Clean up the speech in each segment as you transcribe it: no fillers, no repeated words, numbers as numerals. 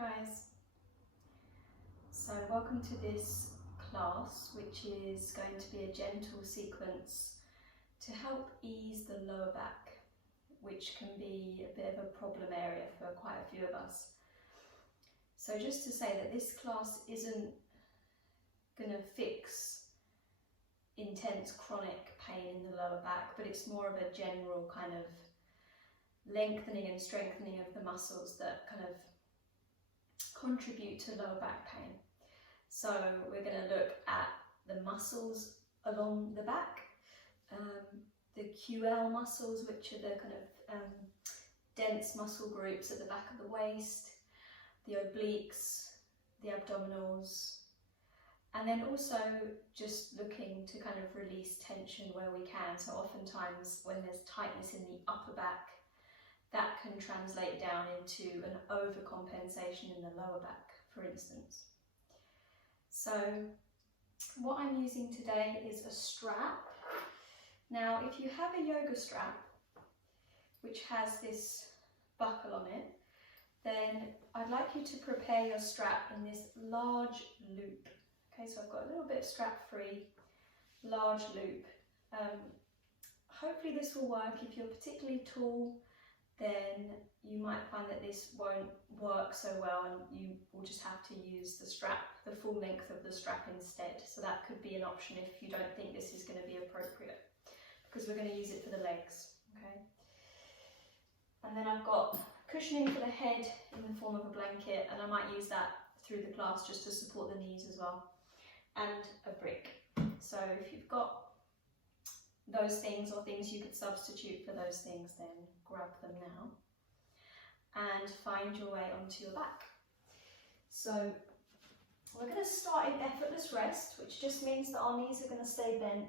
guys, so welcome to this class, which is going to be a gentle sequence to help ease the lower back, which can be a bit of a problem area for quite a few of us. So just to say that this class isn't going to fix intense chronic pain in the lower back, but it's more of a general kind of lengthening and strengthening of the muscles that kind of contribute to lower back pain. So we're going to look at the muscles along the back, the QL muscles, which are the kind of dense muscle groups at the back of the waist, the obliques, the abdominals, and then also just looking to kind of release tension where we can. So oftentimes when there's tightness in the upper back, that can translate down into an overcompensation in the lower back, for instance. So what I'm using today is a strap. Now, if you have a yoga strap, which has this buckle on it, then I'd like you to prepare your strap in this large loop. Okay, so I've got a little bit of strap-free, large loop. Hopefully this will work. If you're particularly tall, then you might find that this won't work so well and you will just have to use the strap, the full length of the strap instead. So that could be an option if you don't think this is going to be appropriate, because we're going to use it for the legs, okay? And then I've got cushioning for the head in the form of a blanket, and I might use that through the class just to support the knees as well, and a brick. So if you've got those things or things you could substitute for those things, then grab them now and find your way onto your back. So we're going to start in effortless rest, which just means that our knees are going to stay bent,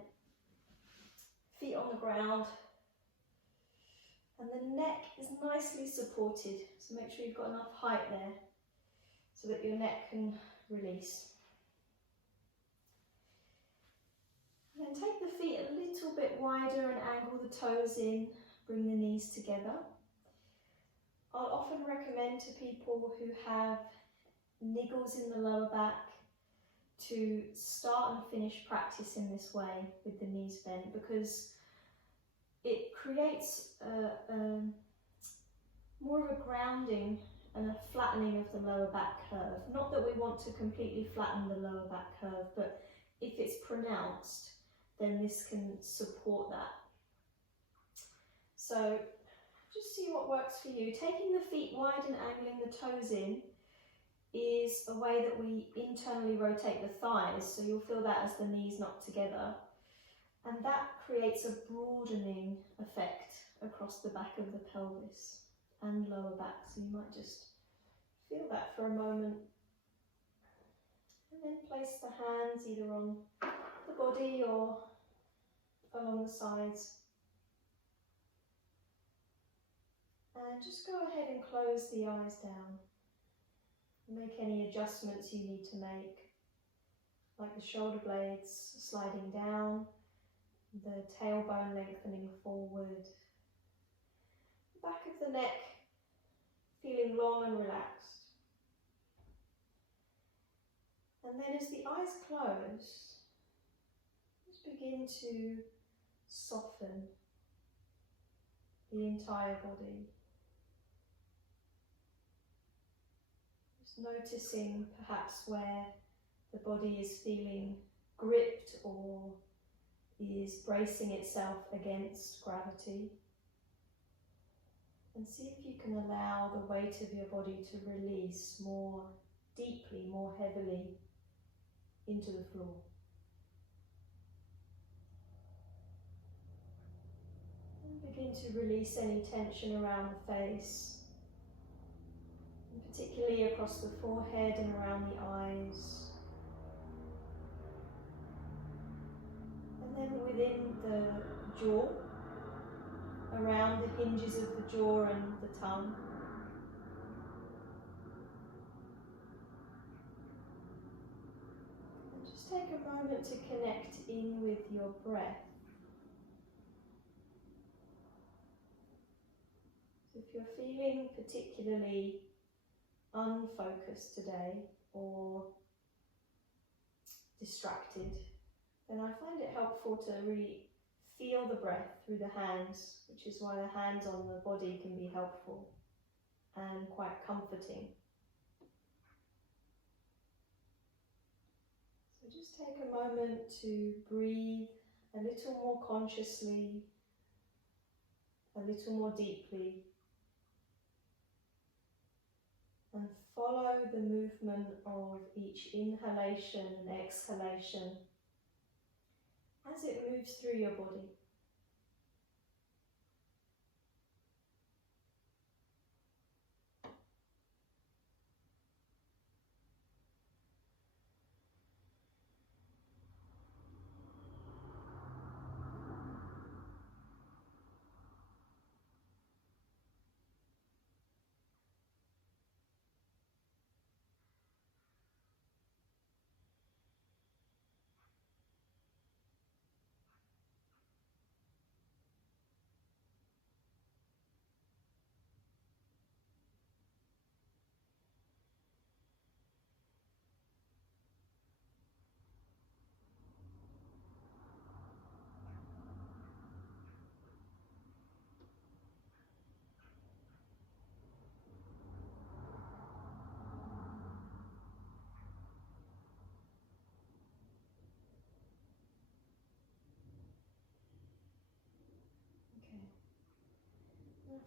feet on the ground, and the neck is nicely supported. So make sure you've got enough height there so that your neck can release. And then take the feet a little bit wider and angle the toes in, bring the knees together. I'll often recommend to people who have niggles in the lower back to start and finish practice in this way with the knees bent, because it creates more of a grounding and a flattening of the lower back curve. Not that we want to completely flatten the lower back curve, but if it's pronounced, then this can support that. So just see what works for you. Taking the feet wide and angling the toes in is a way that we internally rotate the thighs, so you'll feel that as the knees knock together. And that creates a broadening effect across the back of the pelvis and lower back. So you might just feel that for a moment. And then place the hands either on the body or along the sides. And just go ahead and close the eyes down. Make any adjustments you need to make, like the shoulder blades sliding down, the tailbone lengthening forward, the back of the neck feeling long and relaxed. And then as the eyes close, just begin to soften the entire body. Just noticing perhaps where the body is feeling gripped or is bracing itself against gravity. And see if you can allow the weight of your body to release more deeply, more heavily into the floor. And begin to release any tension around the face, and particularly across the forehead and around the eyes. And then within the jaw, around the hinges of the jaw and the tongue. And just take a moment to connect in with your breath. So if you're feeling particularly unfocused today or distracted, then I find it helpful to really feel the breath through the hands, which is why the hands on the body can be helpful and quite comforting. So just take a moment to breathe a little more consciously, a little more deeply, and follow the movement of each inhalation and exhalation as it moves through your body.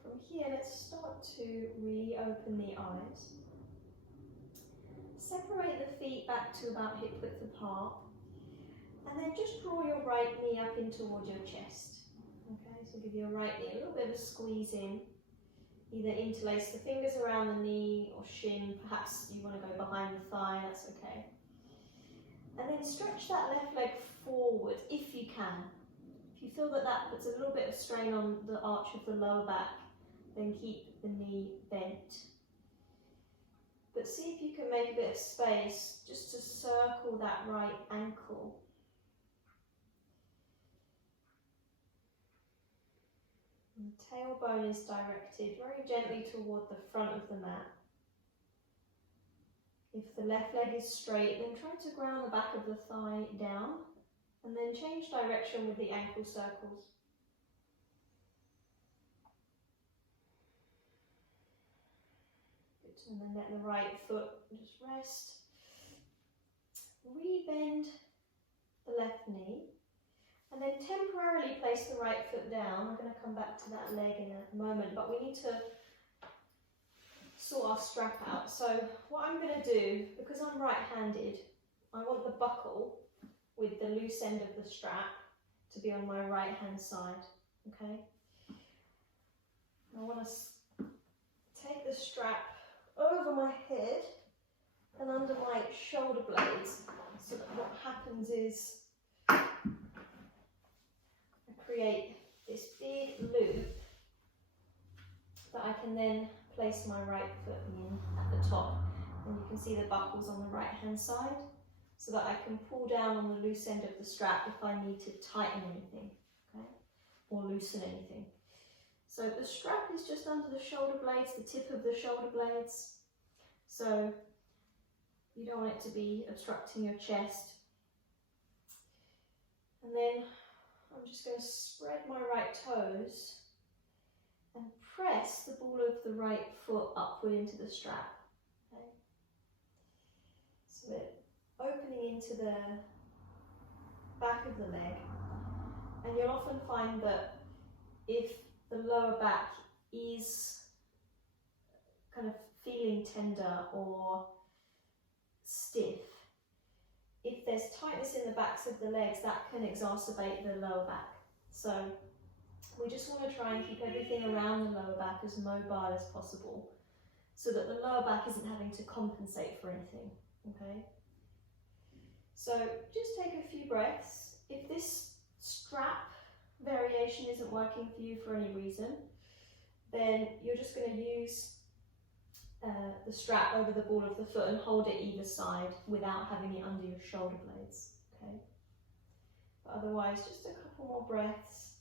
From here, let's start to really open the eyes. Separate the feet back to about hip width apart, and then just draw your right knee up in towards your chest. Okay, so give your right knee a little bit of a squeeze in. Either interlace the fingers around the knee or shin, perhaps you want to go behind the thigh, that's okay. And then stretch that left leg forward if you can. If you feel that that puts a little bit of strain on the arch of the lower back, then keep the knee bent. But see if you can make a bit of space just to circle that right ankle. And the tailbone is directed very gently toward the front of the mat. If the left leg is straight, then try to ground the back of the thigh down, and then change direction with the ankle circles. And then let the right foot just rest. Rebend the left knee, and then temporarily place the right foot down. I'm going to come back to that leg in a moment, but we need to sort our strap out. So what I'm going to do, because I'm right-handed, I want the buckle with the loose end of the strap to be on my right-hand side, okay? I want to take the strap over my head and under my shoulder blades, so that what happens is I create this big loop that I can then place my right foot in at the top, and you can see the buckles on the right hand side, so that I can pull down on the loose end of the strap if I need to tighten anything, okay, or loosen anything. So the strap is just under the shoulder blades, the tip of the shoulder blades. So you don't want it to be obstructing your chest. And then I'm just going to spread my right toes and press the ball of the right foot upward into the strap. Okay? So we're opening into the back of the leg. And you'll often find that if the lower back is kind of feeling tender or stiff, if there's tightness in the backs of the legs, that can exacerbate the lower back. So we just want to try and keep everything around the lower back as mobile as possible, so that the lower back isn't having to compensate for anything, okay? So just take a few breaths. If this strap variation isn't working for you for any reason, then you're just going to use the strap over the ball of the foot and hold it either side without having it under your shoulder blades, okay? But otherwise, just a couple more breaths.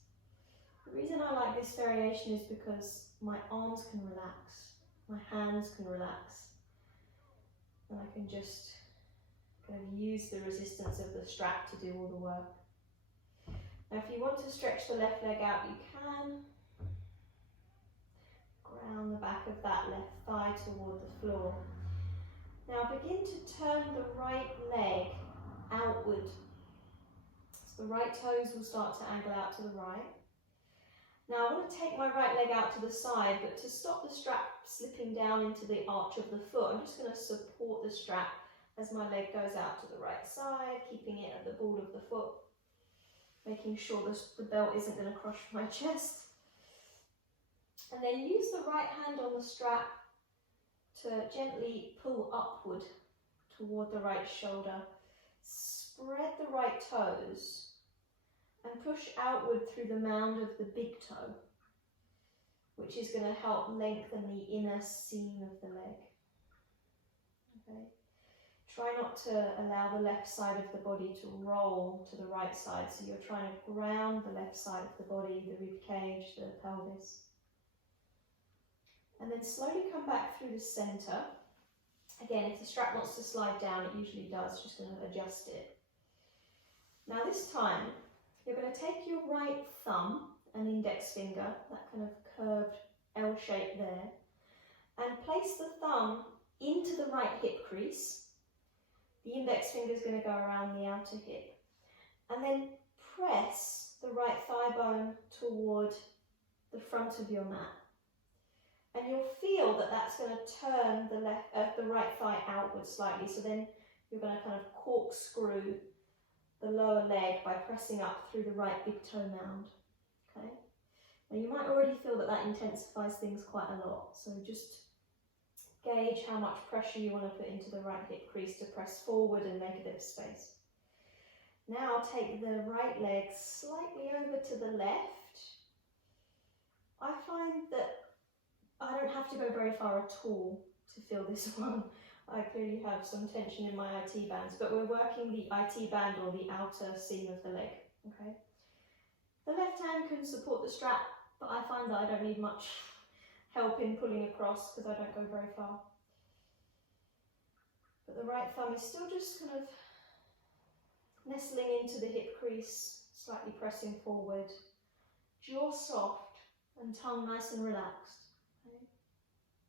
The reason I like this variation is because my arms can relax, my hands can relax, and I can just kind of use the resistance of the strap to do all the work. Now if you want to stretch the left leg out, you can. Ground the back of that left thigh toward the floor. Now begin to turn the right leg outward. So the right toes will start to angle out to the right. Now I want to take my right leg out to the side, but to stop the strap slipping down into the arch of the foot, I'm just going to support the strap as my leg goes out to the right side, keeping it at the ball of the foot, making sure the belt isn't going to crush my chest. And then use the right hand on the strap to gently pull upward toward the right shoulder. Spread the right toes and push outward through the mound of the big toe, which is going to help lengthen the inner seam of the leg. Okay. Try not to allow the left side of the body to roll to the right side, so you're trying to ground the left side of the body, the rib cage, the pelvis. And then slowly come back through the center. Again, if the strap wants to slide down, it usually does, just going to adjust it. Now this time, you're going to take your right thumb and index finger, that kind of curved L shape there, and place the thumb into the right hip crease. The index finger is going to go around the outer hip. And then press the right thigh bone toward the front of your mat. And you'll feel that that's going to turn the right thigh outward slightly. So then you're going to kind of corkscrew the lower leg by pressing up through the right big toe mound. Okay. Now you might already feel that that intensifies things quite a lot. So just gauge how much pressure you want to put into the right hip crease to press forward and make a bit of space. Now take the right leg slightly over to the left. I find that I don't have to go very far at all to feel this one. I clearly have some tension in my IT bands, but we're working the IT band or the outer seam of the leg. Okay. The left hand can support the strap, but I find that I don't need much help in pulling across because I don't go very far. But the right thumb is still just kind of nestling into the hip crease, slightly pressing forward, jaw soft and tongue nice and relaxed. Okay.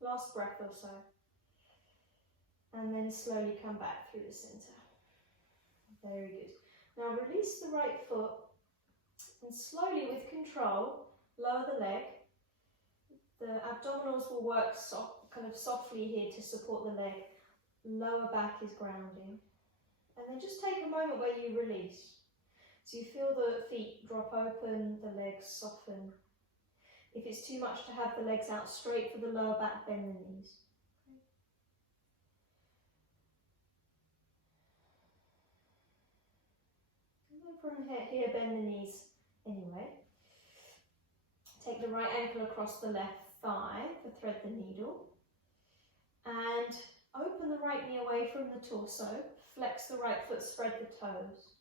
Last breath or so. And then slowly come back through the center. Very good. Now release the right foot and slowly with control, lower the leg. The abdominals will work kind of softly here to support the leg. Lower back is grounding. And then just take a moment where you release. So you feel the feet drop open, the legs soften. If it's too much to have the legs out straight for the lower back, bend the knees. From here, bend the knees anyway. Take the right ankle across the left thigh to thread the needle. And open the right knee away from the torso. Flex the right foot, spread the toes.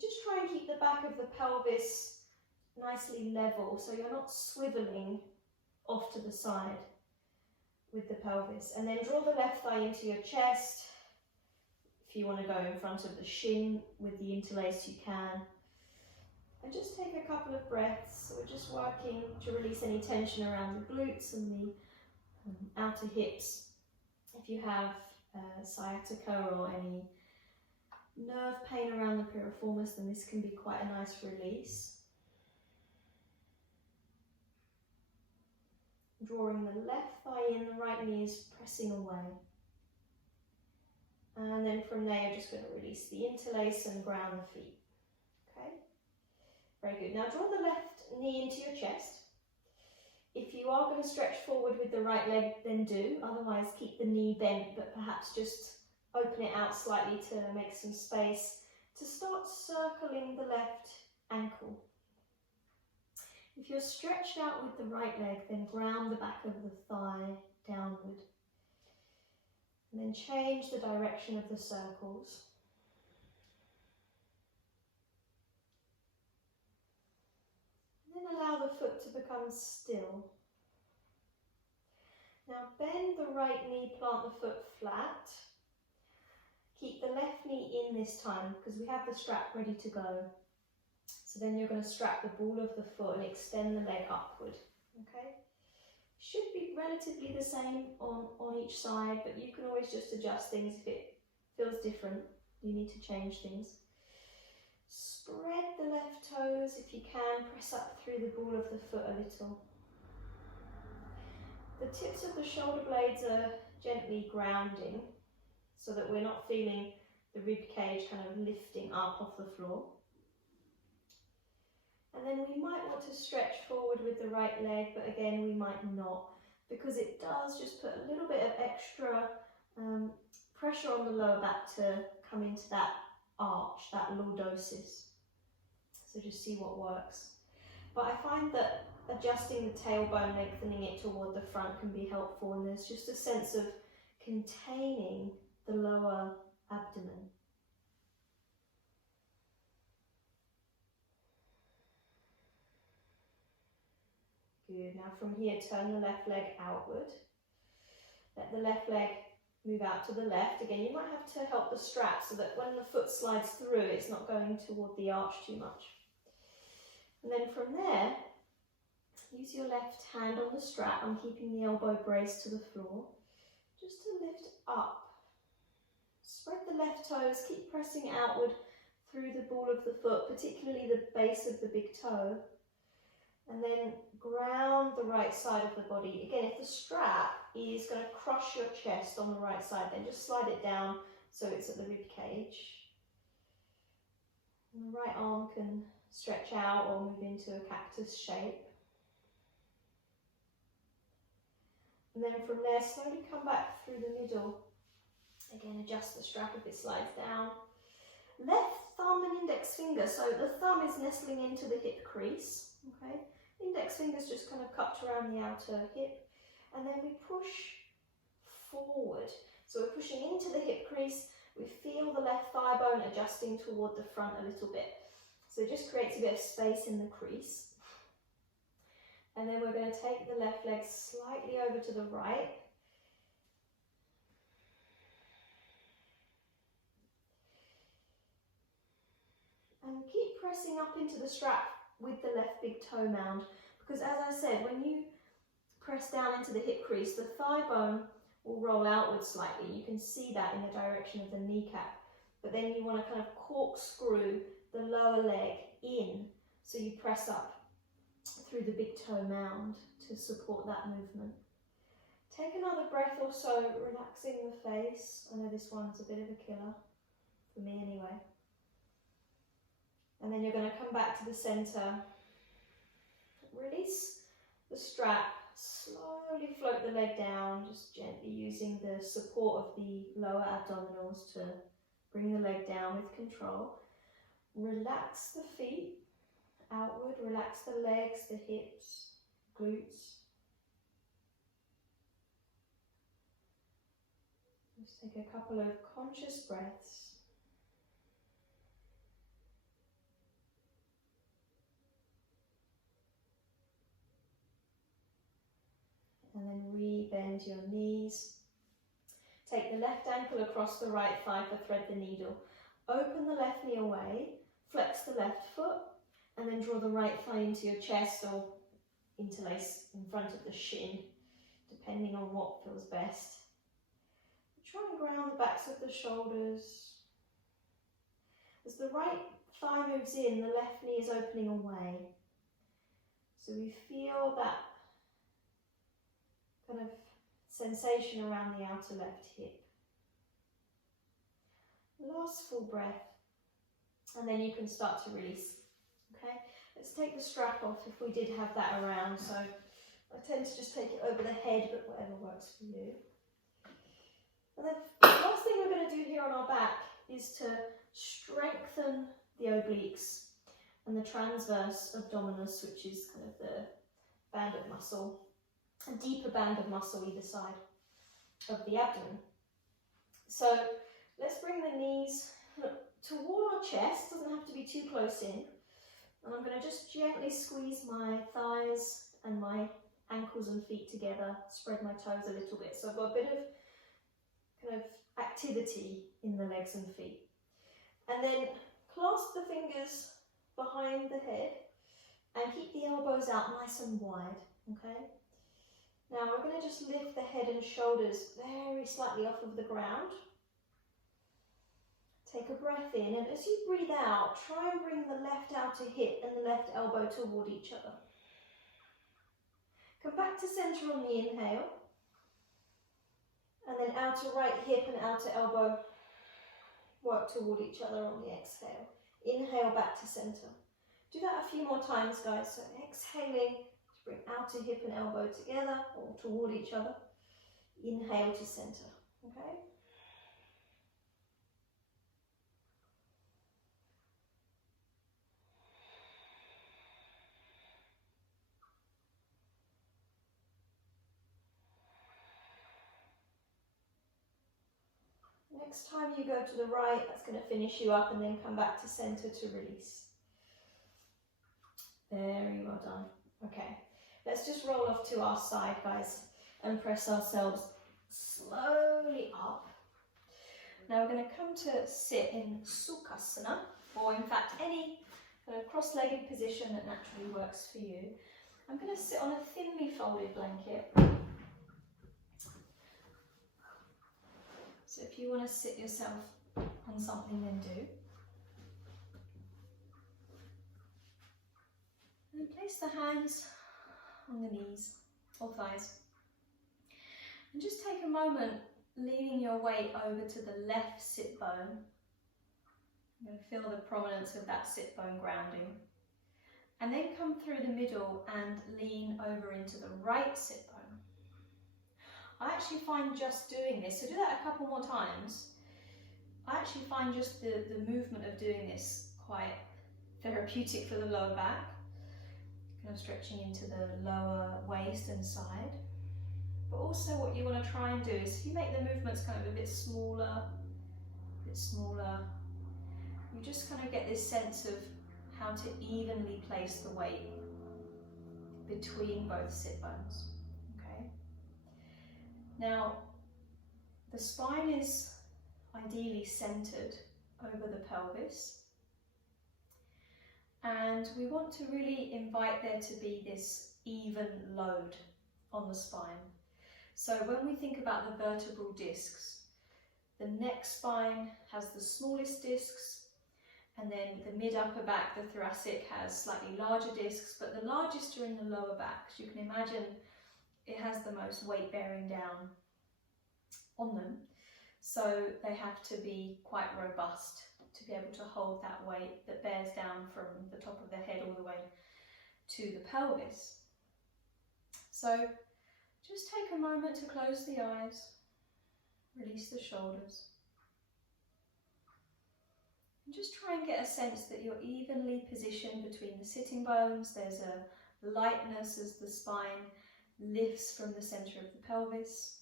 Just try and keep the back of the pelvis nicely level so you're not swiveling off to the side with the pelvis. And then draw the left thigh into your chest. If you want to go in front of the shin with the interlace, you can. And just take a couple of breaths. So we're just working to release any tension around the glutes and the outer hips. If you have sciatica or any nerve pain around the piriformis, then this can be quite a nice release. Drawing the left thigh in, the right knee is pressing away. And then from there, you're just going to release the interlace and ground the feet. Okay, very good. Now draw the left knee into your chest. If you are going to stretch forward with the right leg, then do. Otherwise, keep the knee bent, but perhaps just open it out slightly to make some space to start circling the left ankle. If you're stretched out with the right leg, then ground the back of the thigh downward. And then change the direction of the circles. And then allow the foot to become still. Now bend the right knee, plant the foot flat. Keep the left knee in this time because we have the strap ready to go. So then you're going to strap the ball of the foot and extend the leg upward. Okay? Should be relatively the same on each side, but you can always just adjust things if it feels different. You need to change things. Spread the left toes if you can. Press up through the ball of the foot a little. The tips of the shoulder blades are gently grounding so that we're not feeling the rib cage kind of lifting up off the floor. And then we might want to stretch forward with the right leg, but again we might not, because it does just put a little bit of extra pressure on the lower back to come into that arch, that lordosis. So just see what works. But I find that adjusting the tailbone, lengthening it toward the front can be helpful, and there's just a sense of containing the lower abdomen. Good. Now from here, turn the left leg outward. Let the left leg move out to the left. Again, you might have to help the strap so that when the foot slides through, it's not going toward the arch too much. And then from there, use your left hand on the strap. I'm keeping the elbow braced to the floor, just to lift up. Spread the left toes, keep pressing outward through the ball of the foot, particularly the base of the big toe. And then ground the right side of the body. Again, if the strap is going to crush your chest on the right side, then just slide it down so it's at the rib cage. And the right arm can stretch out or move into a cactus shape. And then from there, slowly come back through the middle. Again, adjust the strap if it slides down. Left thumb and index finger. So the thumb is nestling into the hip crease. Okay, index fingers just kind of cupped around the outer hip, and then we push forward. So we're pushing into the hip crease. We feel the left thigh bone adjusting toward the front a little bit. So it just creates a bit of space in the crease. And then we're going to take the left leg slightly over to the right. And keep pressing up into the strap with the left big toe mound, because as I said, when you press down into the hip crease, the thigh bone will roll outward slightly. You can see that in the direction of the kneecap, but then you want to kind of corkscrew the lower leg in, so you press up through the big toe mound to support that movement. Take another breath or so, relaxing the face. I know this one's a bit of a killer, for me anyway. And then you're going to come back to the center, release the strap, slowly float the leg down, just gently using the support of the lower abdominals to bring the leg down with control. Relax the feet outward, relax the legs, the hips, glutes. Just take a couple of conscious breaths. And then re-bend your knees. Take the left ankle across the right thigh for thread the needle. Open the left knee away, flex the left foot, and then draw the right thigh into your chest or interlace in front of the shin, depending on what feels best. Try and ground the backs of the shoulders. As the right thigh moves in, the left knee is opening away. So we feel that kind of sensation around the outer left hip. Last full breath, and then you can start to release. Okay, let's take the strap off if we did have that around. So I tend to just take it over the head, but whatever works for you. And then the last thing we're going to do here on our back is to strengthen the obliques and the transverse abdominus, which is kind of the band of muscle, a deeper band of muscle either side of the abdomen. So let's bring the knees toward our chest, doesn't have to be too close in. And I'm going to just gently squeeze my thighs and my ankles and feet together, spread my toes a little bit. So I've got a bit of kind of activity in the legs and feet. And then clasp the fingers behind the head and keep the elbows out nice and wide, okay? Now we're going to just lift the head and shoulders very slightly off of the ground. Take a breath in, and as you breathe out, try and bring the left outer hip and the left elbow toward each other. Come back to center on the inhale, and then outer right hip and outer elbow work toward each other on the exhale. Inhale back to center. Do that a few more times, guys. So exhaling to bring outer hip and elbow together or toward each other. Inhale to center, okay? Next time you go to the right, that's going to finish you up, and then come back to center to release. Very well done. Okay, let's just roll off to our side, guys, and press ourselves slowly up. Now we're going to come to sit in Sukhasana, or in fact any cross-legged position that naturally works for you. I'm going to sit on a thinly folded blanket. So if you want to sit yourself on something, then do. And place the hands on the knees or thighs. And just take a moment leaning your weight over to the left sit bone. You're going to feel the prominence of that sit bone grounding. And then come through the middle and lean over into the right sit bone. I actually find just doing this, so do that a couple more times, I actually find just the movement of doing this quite therapeutic for the lower back, kind of stretching into the lower waist and side. But also what you want to try and do is, you make the movements kind of a bit smaller, you just kind of get this sense of how to evenly place the weight between both sit bones. Now, the spine is ideally centered over the pelvis, and we want to really invite there to be this even load on the spine. So when we think about the vertebral discs, the neck spine has the smallest discs, and then the mid-upper back, the thoracic, has slightly larger discs, but the largest are in the lower back. So you can imagine it has the most weight bearing down on them, so they have to be quite robust to be able to hold that weight that bears down from the top of the head all the way to the pelvis. So just take a moment to close the eyes, release the shoulders, and just try and get a sense that you're evenly positioned between the sitting bones. There's a lightness as the spine lifts from the center of the pelvis.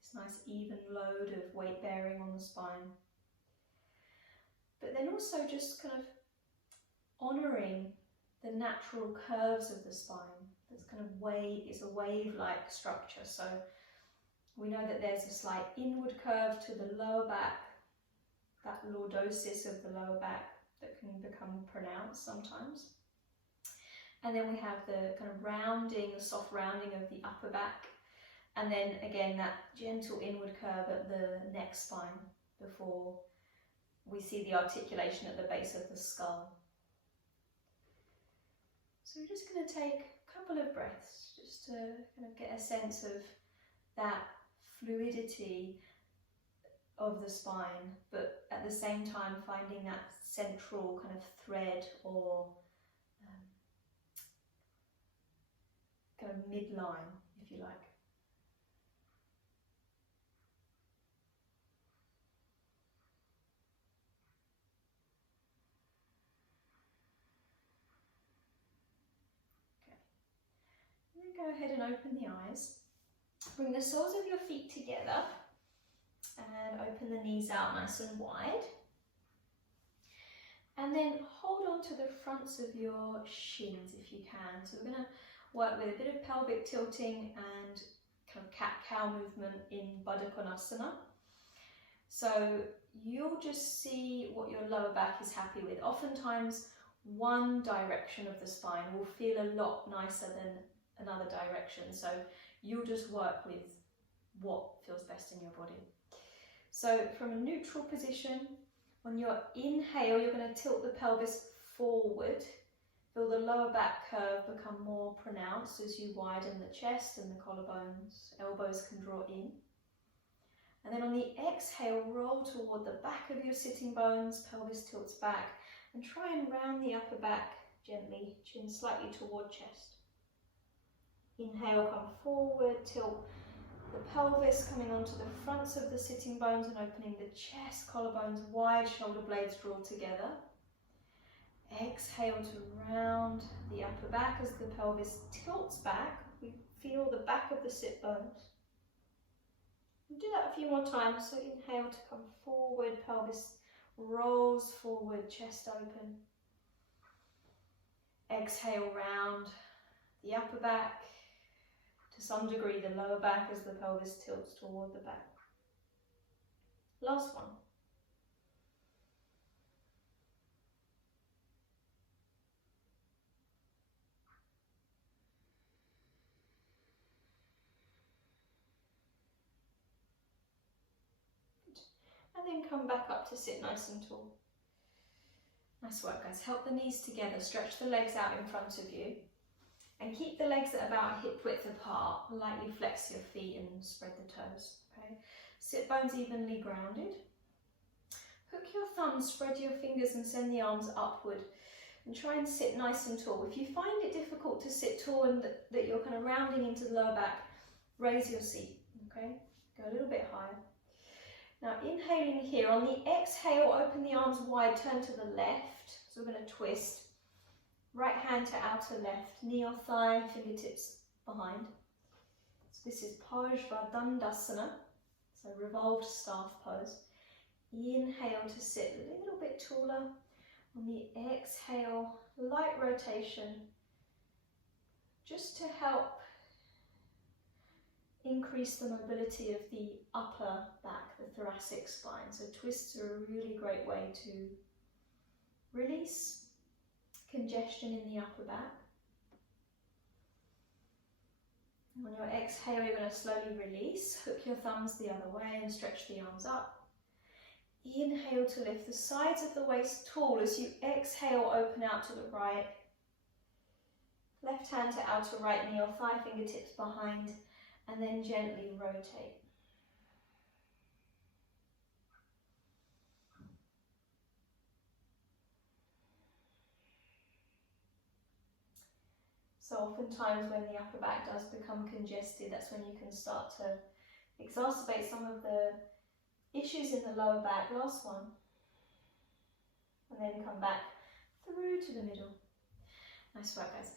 This nice even load of weight bearing on the spine. But then also just kind of honouring the natural curves of the spine. It's kind of it's a wave-like structure. So we know that there's a slight inward curve to the lower back, that lordosis of the lower back that can become pronounced sometimes. And then we have the kind of rounding, the soft rounding of the upper back. And then again, that gentle inward curve at the neck spine before we see the articulation at the base of the skull. So we're just going to take a couple of breaths just to kind of get a sense of that fluidity of the spine, but at the same time finding that central kind of thread or kind of midline, if you like. Okay. And then go ahead and open the eyes. Bring the soles of your feet together and open the knees out nice and wide. And then hold on to the fronts of your shins if you can. So we're going to work with a bit of pelvic tilting and kind of cat-cow movement in Baddha Konasana. So you'll just see what your lower back is happy with. Oftentimes, one direction of the spine will feel a lot nicer than another direction. So you'll just work with what feels best in your body. So from a neutral position, on your inhale, you're going to tilt the pelvis forward. Feel the lower back curve become more pronounced as you widen the chest and the collarbones. Elbows can draw in. And then on the exhale, roll toward the back of your sitting bones, pelvis tilts back, and try and round the upper back gently, chin slightly toward chest. Inhale, come forward, tilt the pelvis coming onto the fronts of the sitting bones and opening the chest, collarbones wide, shoulder blades draw together. Exhale to round the upper back as the pelvis tilts back. We feel the back of the sit bones. We'll do that a few more times. So inhale to come forward, pelvis rolls forward, chest open. Exhale, round the upper back. To some degree, the lower back as the pelvis tilts toward the back. Last one. And then come back up to sit nice and tall. Nice work, guys. Help the knees together, stretch the legs out in front of you, and keep the legs at about hip width apart. Lightly flex your feet and spread the toes. Okay? Sit bones evenly grounded. Hook your thumbs, spread your fingers and send the arms upward. And try and sit nice and tall. If you find it difficult to sit tall and that you're kind of rounding into the lower back, raise your seat. Okay? Go a little bit higher. Now inhaling here, on the exhale, open the arms wide, turn to the left. So we're going to twist. Right hand to outer left, knee or thigh, fingertips behind. So this is Baddha Konasana, so revolved staff pose. Inhale to sit a little bit taller. On the exhale, light rotation, just to help increase the mobility of the upper back, the thoracic spine. So twists are a really great way to release congestion in the upper back. And on your exhale, you're going to slowly release. Hook your thumbs the other way and stretch the arms up. Inhale to lift the sides of the waist tall. As you exhale, open out to the right. Left hand to outer right knee or thigh, fingertips behind, and then gently rotate. So oftentimes when the upper back does become congested, that's when you can start to exacerbate some of the issues in the lower back. Last one. And then come back through to the middle. Nice work, guys.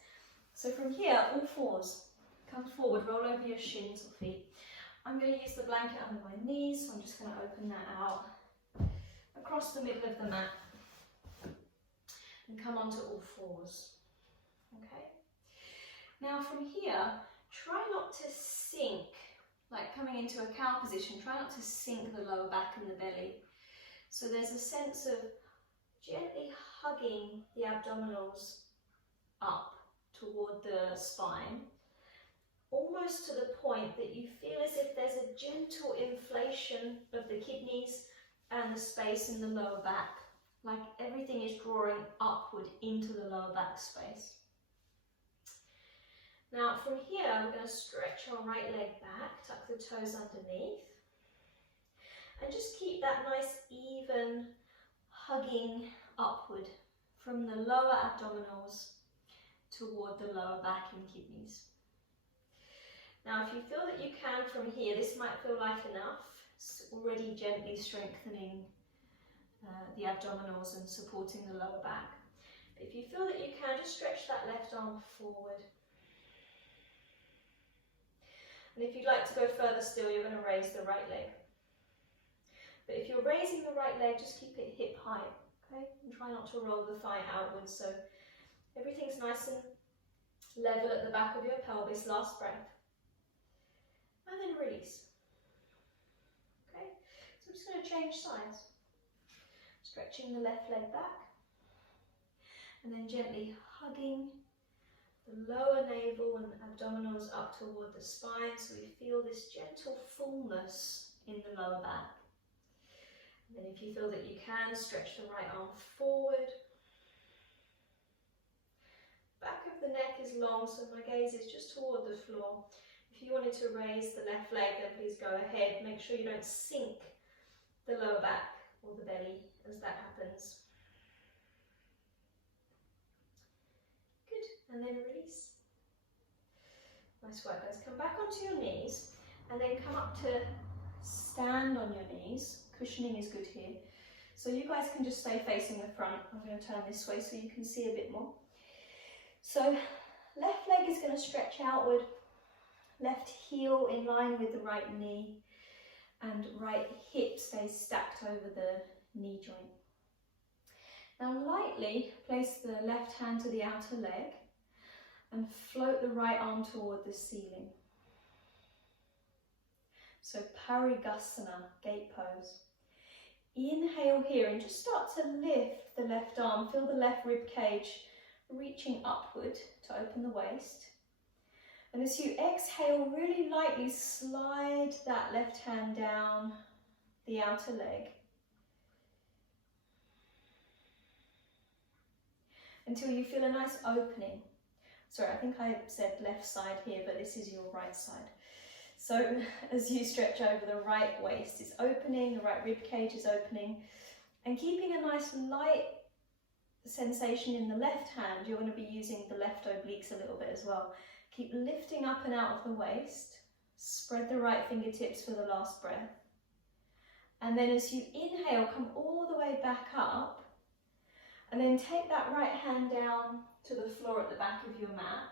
So from here, all fours. Come forward, roll over your shins or feet. I'm going to use the blanket under my knees, so I'm just going to open that out across the middle of the mat and come onto all fours. Okay? Now from here, try not to sink, like coming into a cow position, try not to sink the lower back and the belly. So there's a sense of gently hugging the abdominals up toward the spine, almost to the point that you feel as if there's a gentle inflation of the kidneys and the space in the lower back, like everything is drawing upward into the lower back space. Now from here, we're going to stretch our right leg back, tuck the toes underneath, and just keep that nice even hugging upward from the lower abdominals toward the lower back and kidneys. Now if you feel that you can from here, this might feel like enough. It's already gently strengthening the abdominals and supporting the lower back. But if you feel that you can, just stretch that left arm forward. And if you'd like to go further still, you're going to raise the right leg. But if you're raising the right leg, just keep it hip height, okay? And try not to roll the thigh outwards, so everything's nice and level at the back of your pelvis. Last breath. And then release. Okay? So I'm just just going to change sides. Stretching the left leg back and then gently hugging the lower navel and abdominals up toward the spine, so we feel this gentle fullness in the lower back. And then if you feel that you can, stretch the right arm forward. Back of the neck is long, so my gaze is just toward the floor. If you wanted to raise the left leg, then please go ahead. Make sure you don't sink the lower back or the belly as that happens. Good, and then release. Nice work, guys. Come back onto your knees and then come up to stand on your knees. Cushioning is good here. So you guys can just stay facing the front. I'm going to turn this way so you can see a bit more. So left leg is going to stretch outward, left heel in line with the right knee, and right hip stays stacked over the knee joint. Now lightly place the left hand to the outer leg and float the right arm toward the ceiling. So Parighasana, gate pose. Inhale here and just start to lift the left arm. Feel the left rib cage reaching upward to open the waist. And as you exhale, really lightly slide that left hand down the outer leg until you feel a nice opening. Sorry, I think I said left side here, but this is your right side. So as you stretch over, the right waist is opening, the right rib cage is opening, and keeping a nice light sensation in the left hand, you're going to be using the left obliques a little bit as well. Keep lifting up and out of the waist. Spread the right fingertips for the last breath. And then as you inhale, come all the way back up. And then take that right hand down to the floor at the back of your mat.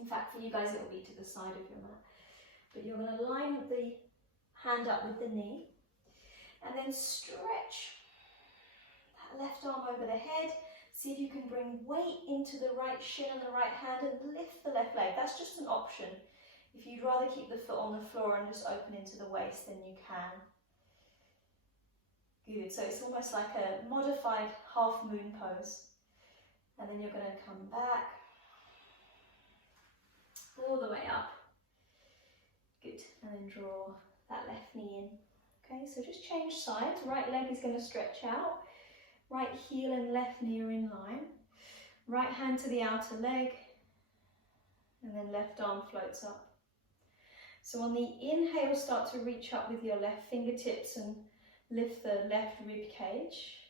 In fact, for you guys, it will be to the side of your mat. But you're going to line the hand up with the knee. And then stretch that left arm over the head. See if you can bring weight into the right shin and the right hand and lift the left leg. That's just an option. If you'd rather keep the foot on the floor and just open into the waist, then you can. Good, so it's almost like a modified half moon pose. And then you're going to come back all the way up. Good, and then draw that left knee in. Okay, so just change sides. Right leg is going to stretch out. Right heel and left knee are in line. Right hand to the outer leg. And then left arm floats up. So on the inhale, start to reach up with your left fingertips and lift the left rib cage.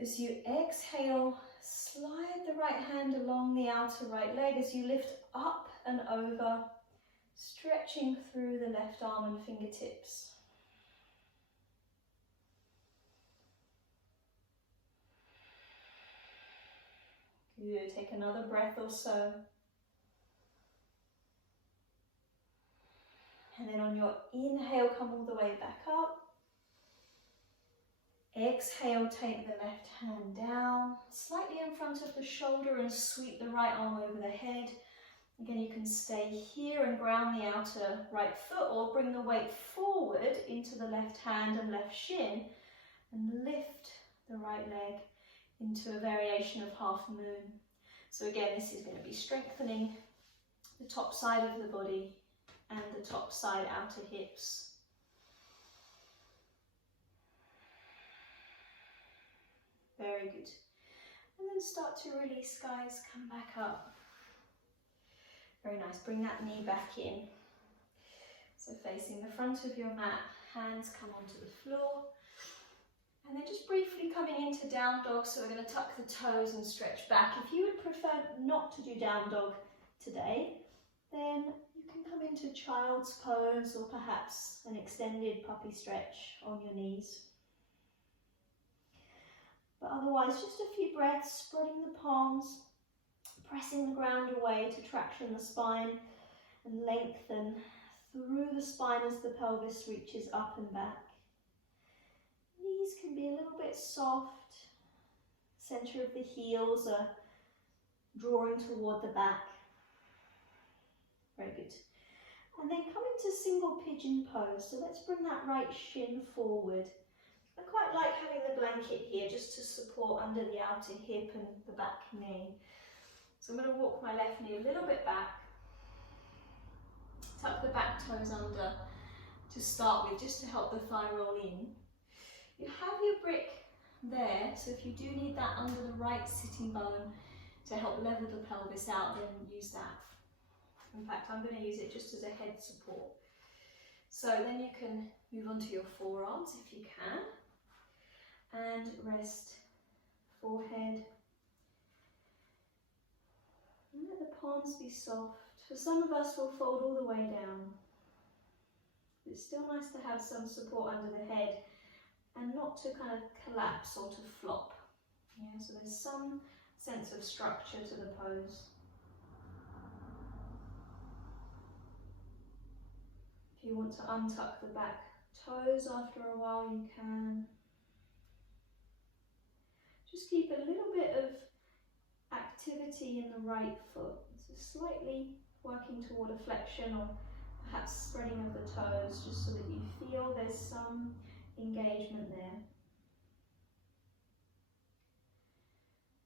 As you exhale, slide the right hand along the outer right leg as you lift up and over, stretching through the left arm and fingertips. Good, take another breath or so. And then on your inhale, come all the way back up. Exhale, take the left hand down, slightly in front of the shoulder and sweep the right arm over the head. Again, you can stay here and ground the outer right foot or bring the weight forward into the left hand and left shin and lift the right leg into a variation of half moon. So again, this is going to be strengthening the top side of the body and the top side outer hips. Very good. And then start to release, guys. Come back up. Very nice. Bring that knee back in. So facing the front of your mat, hands come onto the floor. And then just briefly coming into down dog. So we're going to tuck the toes and stretch back. If you would prefer not to do down dog today, then you can come into child's pose or perhaps an extended puppy stretch on your knees. But otherwise, just a few breaths, spreading the palms, pressing the ground away to traction the spine and lengthen through the spine as the pelvis reaches up and back. Knees can be a little bit soft. Center of the heels are drawing toward the back. Very good. And then come into single pigeon pose. So let's bring that right shin forward. I quite like having the blanket here just to support under the outer hip and the back knee. So I'm going to walk my left knee a little bit back. Tuck the back toes under to start with, just to help the thigh roll in. You have your brick there, so if you do need that under the right sitting bone to help level the pelvis out, then use that. In fact, I'm going to use it just as a head support. So then you can move on to your forearms if you can, and rest forehead. And let the palms be soft. For some of us, we'll fold all the way down. It's still nice to have some support under the head and not to kind of collapse or to flop. Yeah, so there's some sense of structure to the pose. If you want to untuck the back toes after a while, you can. Just keep a little bit of activity in the right foot. So slightly working toward a flexion or perhaps spreading of the toes, just so that you feel there's some engagement there.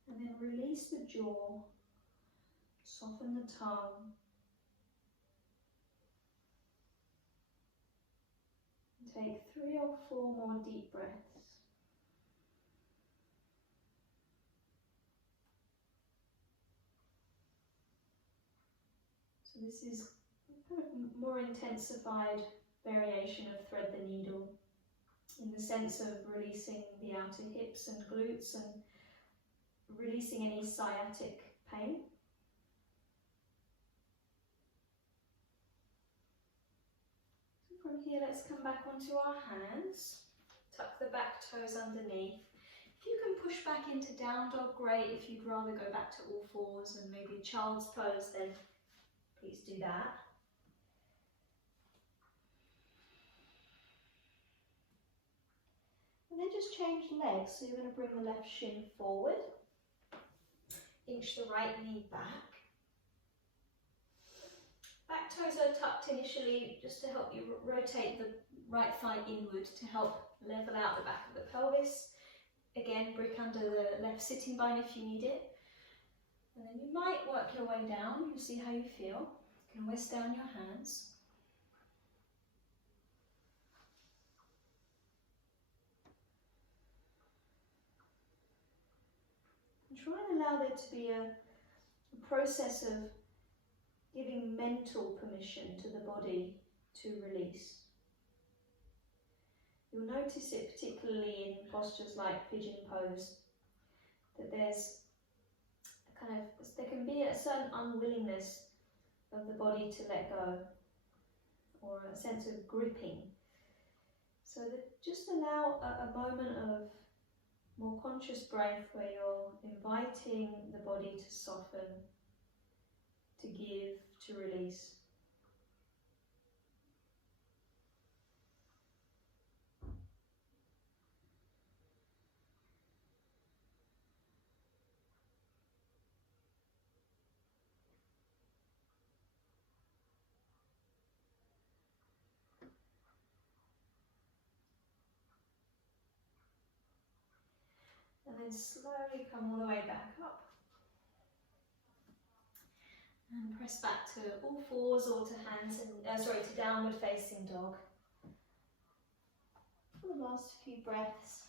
And then release the jaw, soften the tongue. And take 3 or 4 more deep breaths. So this is kind of more intensified variation of thread the needle, in the sense of releasing the outer hips and glutes and releasing any sciatic pain. So from here, let's come back onto our hands, tuck the back toes underneath. If you can push back into down dog, great. If you'd rather go back to all fours and maybe child's pose, then please do that. And then just change legs. So you're going to bring the left shin forward, inch the right knee back. Back toes are tucked initially just to help you rotate the right thigh inward to help level out the back of the pelvis. Again, brick under the left sitting bone if you need it. And then you might work your way down. You'll see how you feel. You can always stay on your hands. Try and allow there to be a process of giving mental permission to the body to release. You'll notice it particularly in postures like pigeon pose, that there can be a certain unwillingness of the body to let go, or a sense of gripping. So that just allow a moment of more conscious breath where you're inviting the body to soften, to give, to release. And then slowly come all the way back up. And press back to all fours or to hands and to downward facing dog. For the last few breaths.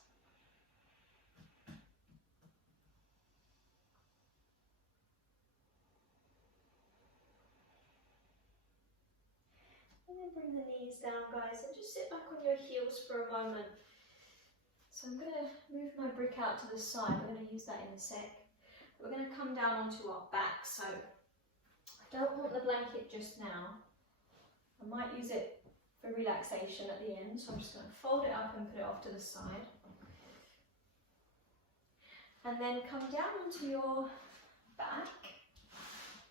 And then bring the knees down, guys, and just sit back on your heels for a moment. So I'm going to move my brick out to the side. We're going to use that in a sec. We're going to come down onto our back. So I don't want the blanket just now. I might use it for relaxation at the end. So I'm just going to fold it up and put it off to the side. And then come down onto your back.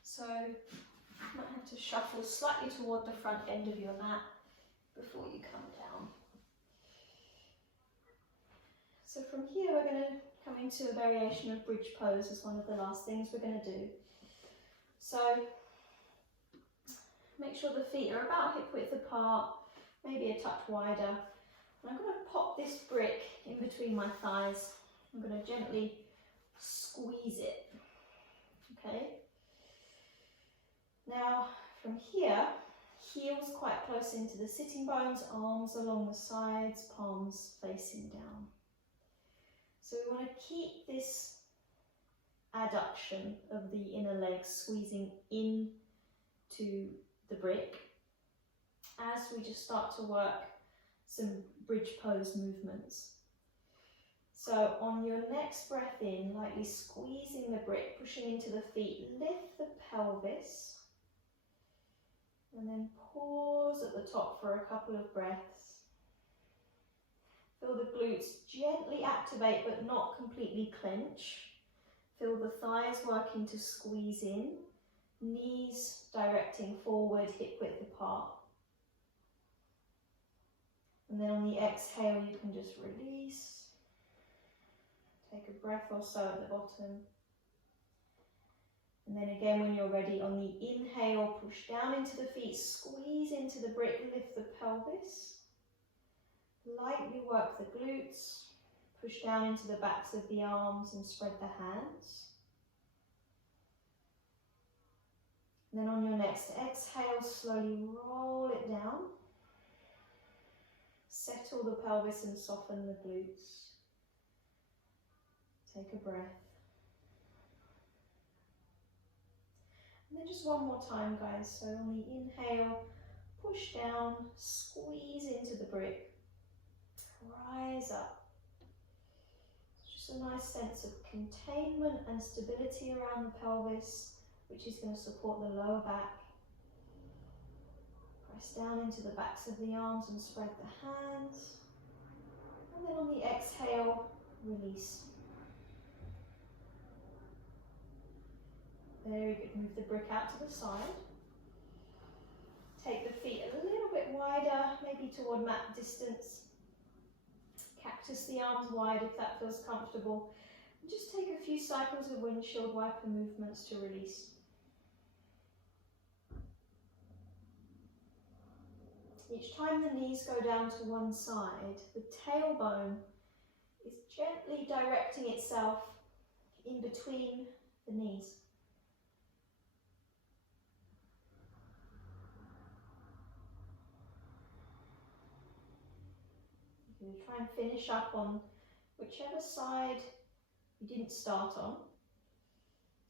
So you might have to shuffle slightly toward the front end of your mat before you come down. So from here we're going to come into a variation of bridge pose as one of the last things we're going to do. So Make sure the feet are about hip width apart, maybe a touch wider. And I'm going to pop this brick in between my thighs. I'm going to gently squeeze it. Okay. Now from here, heels quite close into the sitting bones, arms along the sides, palms facing down. So we want to keep this adduction of the inner leg squeezing into the brick as we just start to work some bridge pose movements. So on your next breath in, lightly squeezing the brick, pushing into the feet, lift the pelvis, and then pause at the top for a couple of breaths. Feel the glutes gently activate but not completely clench. Feel the thighs working to squeeze in, knees directing forward, hip width apart. And then on the exhale, you can just release. Take a breath or so at the bottom. And then again, when you're ready, on the inhale, push down into the feet, squeeze into the brick, lift the pelvis. Lightly work the glutes, push down into the backs of the arms and spread the hands. And then on your next exhale, slowly roll it down. Settle the pelvis and soften the glutes. Take a breath. And then just one more time, guys. So on the inhale, push down, squeeze into the brick, rise up. Just a nice sense of containment and stability around the pelvis, which is going to support the lower back. Press down into the backs of the arms and spread the hands. And then on the exhale, release. Very good. Move the brick out to the side. Take the feet a little bit wider, maybe toward mat distance. Cactus the arms wide if that feels comfortable. And just take a few cycles of windshield wiper movements to release. Each time the knees go down to one side, the tailbone is gently directing itself in between the knees. You can try and finish up on whichever side you didn't start on.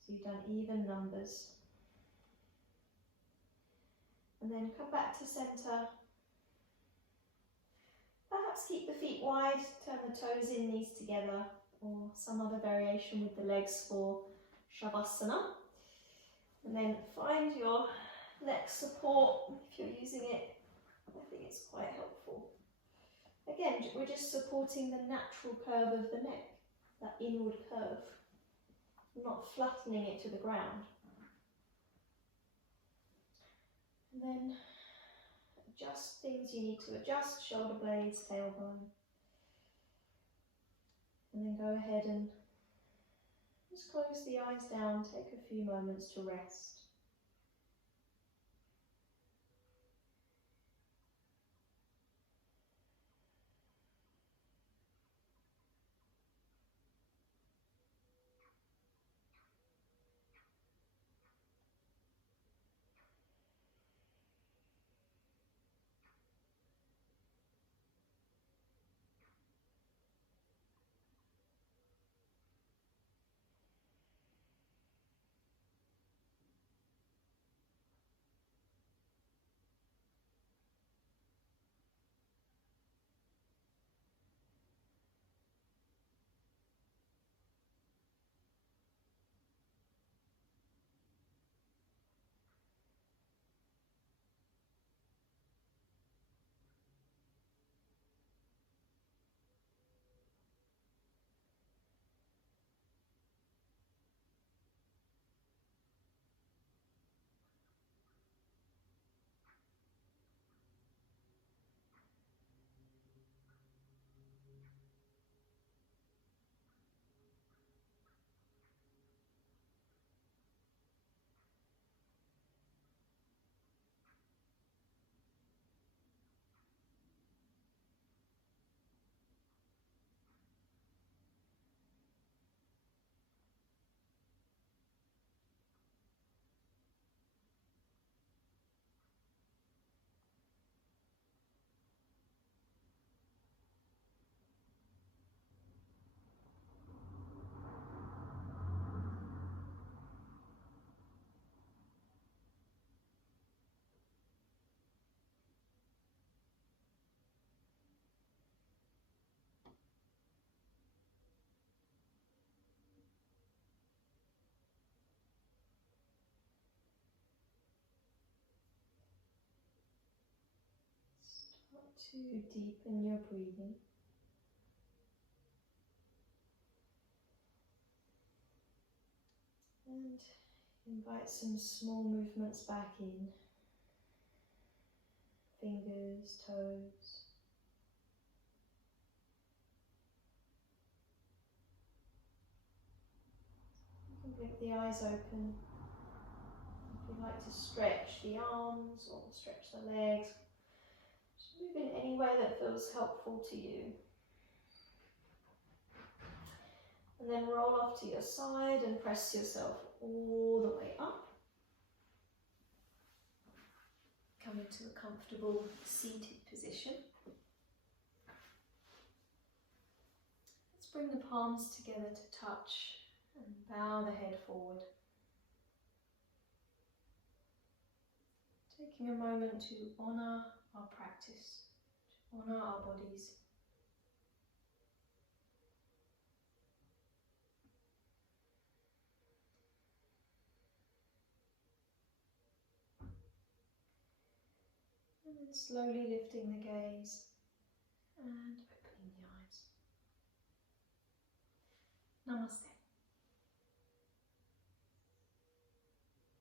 So you've done even numbers. And then come back to center. Perhaps keep the feet wide, turn the toes in, knees together, or some other variation with the legs for Savasana. And then find your neck support if you're using it. I think it's quite helpful. Again, we're just supporting the natural curve of the neck, that inward curve. We're not flattening it to the ground. And then adjust things you need to adjust, shoulder blades, tailbone. And then go ahead and just close the eyes down, take a few moments to rest. to deepen your breathing. And invite some small movements back in. Fingers, toes. You can blink the eyes open. If you'd like to stretch the arms or stretch the legs, just move in any way that feels helpful to you. And then roll off to your side and press yourself all the way up. Come into a comfortable seated position. Let's bring the palms together to touch and bow the head forward. Taking a moment to honour our practice, to honour our bodies. And then slowly lifting the gaze and opening the eyes. Namaste.